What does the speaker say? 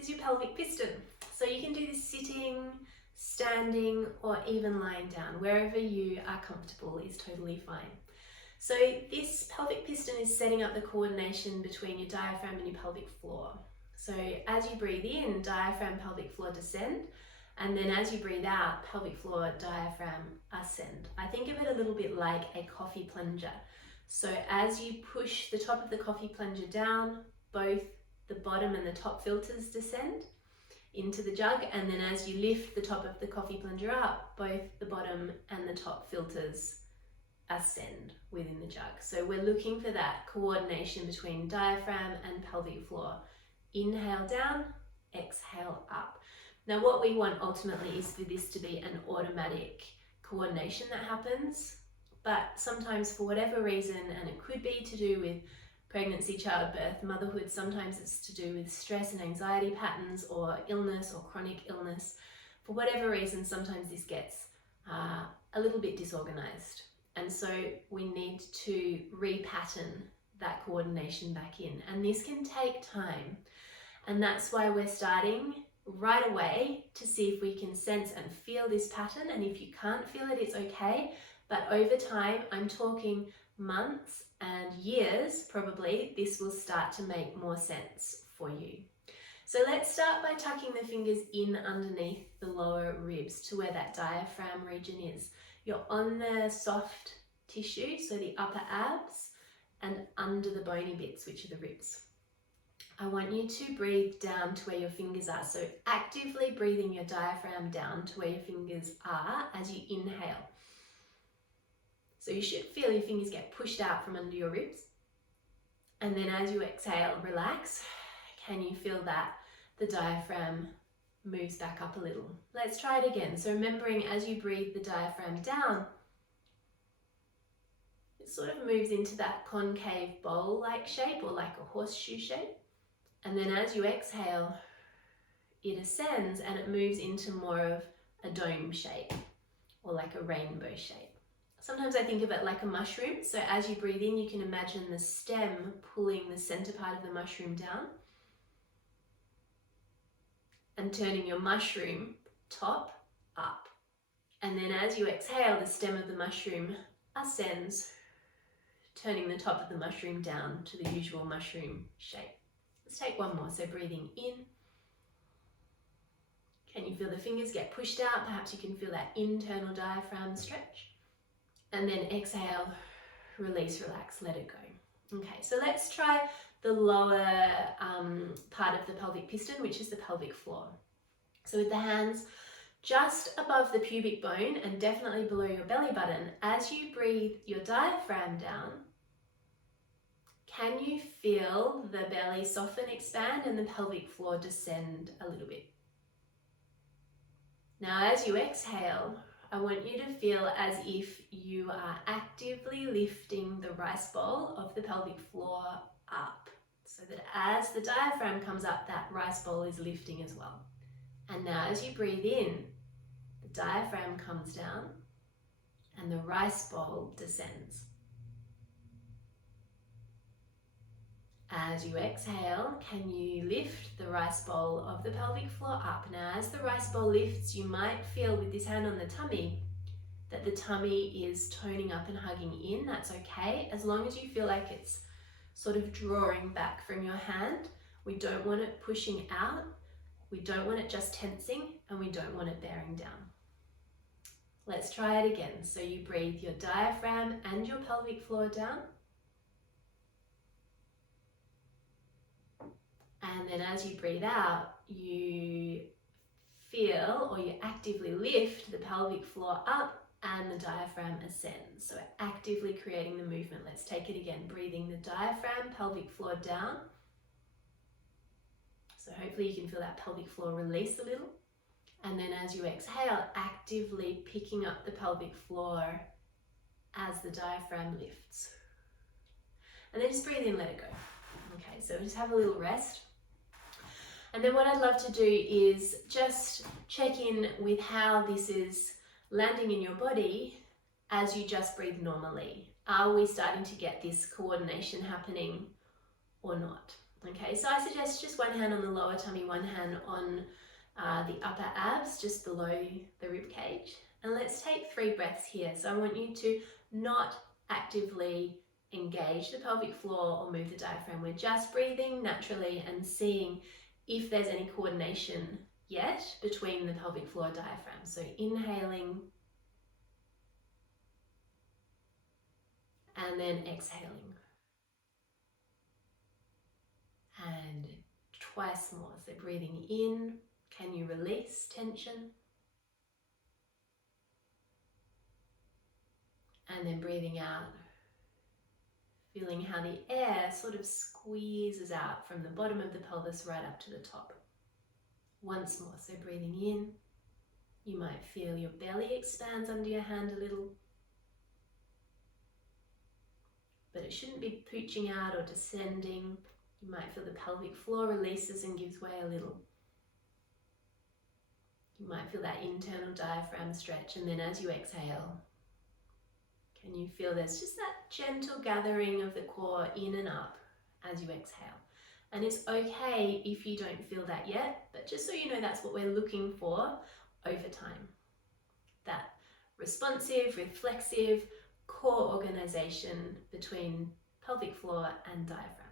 is your pelvic piston. So you can do this sitting, standing, or even lying down. Wherever you are comfortable is totally fine. So this pelvic piston is setting up the coordination between your diaphragm and your pelvic floor. So as you breathe in, diaphragm, pelvic floor descend, and then as you breathe out, pelvic floor, diaphragm ascend. I think of it a little bit like a coffee plunger. So as you push the top of the coffee plunger down, both the bottom and the top filters descend into the jug, and then as you lift the top of the coffee plunger up, both the bottom and the top filters ascend within the jug. So we're looking for that coordination between diaphragm and pelvic floor. Inhale down, exhale up. Now what we want ultimately is for this to be an automatic coordination that happens, but sometimes for whatever reason, and it could be to do with pregnancy, childbirth, motherhood, sometimes it's to do with stress and anxiety patterns or illness or chronic illness. For whatever reason, sometimes this gets a little bit disorganized. And so we need to repattern that coordination back in. And this can take time. And that's why we're starting right away to see if we can sense and feel this pattern. And if you can't feel it, it's okay. But over time, I'm talking months and years, probably, this will start to make more sense for you. So let's start by tucking the fingers in underneath the lower ribs to where that diaphragm region is. You're on the soft tissue, so the upper abs, and under the bony bits, which are the ribs. I want you to breathe down to where your fingers are. So actively breathing your diaphragm down to where your fingers are as you inhale. So you should feel your fingers get pushed out from under your ribs. And then as you exhale, relax. Can you feel that the diaphragm moves back up a little? Let's try it again. So remembering as you breathe the diaphragm down, it sort of moves into that concave bowl-like shape or like a horseshoe shape. And then as you exhale, it ascends and it moves into more of a dome shape or like a rainbow shape. Sometimes I think of it like a mushroom. So as you breathe in, you can imagine the stem pulling the center part of the mushroom down and turning your mushroom top up. And then as you exhale, the stem of the mushroom ascends, turning the top of the mushroom down to the usual mushroom shape. Let's take one more. So breathing in. Can you feel the fingers get pushed out? Perhaps you can feel that internal diaphragm stretch. And then exhale, release, relax, let it go. Okay, so let's try the lower part of the pelvic piston, which is the pelvic floor. So with the hands just above the pubic bone and definitely below your belly button, as you breathe your diaphragm down, can you feel the belly soften, expand, and the pelvic floor descend a little bit? Now as you exhale, I want you to feel as if you are actively lifting the rice bowl of the pelvic floor up, so that as the diaphragm comes up, that rice bowl is lifting as well. And now as you breathe in, the diaphragm comes down and the rice bowl descends. As you exhale, can you lift the rice bowl of the pelvic floor up? Now, as the rice bowl lifts, you might feel with this hand on the tummy that the tummy is toning up and hugging in. That's okay, as long as you feel like it's sort of drawing back from your hand. We don't want it pushing out, we don't want it just tensing, and we don't want it bearing down. Let's try it again. So you breathe your diaphragm and your pelvic floor down. And then as you breathe out, you feel or you actively lift the pelvic floor up and the diaphragm ascends. So actively creating the movement. Let's take it again. Breathing the diaphragm, pelvic floor down. So hopefully you can feel that pelvic floor release a little. And then as you exhale, actively picking up the pelvic floor as the diaphragm lifts. And then just breathe in, let it go. Okay, so just have a little rest. And then what I'd love to do is just check in with how this is landing in your body as you just breathe normally. Are we starting to get this coordination happening or not? Okay, so I suggest just one hand on the lower tummy, one hand on the upper abs, just below the rib cage. And let's take 3 breaths here. So I want you to not actively engage the pelvic floor or move the diaphragm. We're just breathing naturally and seeing if there's any coordination yet between the pelvic floor and diaphragm. So inhaling and then exhaling. And twice more. So breathing in, can you release tension? And then breathing out, feeling how the air sort of squeezes out from the bottom of the pelvis right up to the top. Once more, so breathing in, you might feel your belly expands under your hand a little, but it shouldn't be pooching out or descending. You might feel the pelvic floor releases and gives way a little. You might feel that internal diaphragm stretch, and then as you exhale, can you feel there's just that gentle gathering of the core in and up as you exhale? And it's okay if you don't feel that yet, but just so you know, that's what we're looking for over time. That responsive, reflexive core organization between pelvic floor and diaphragm.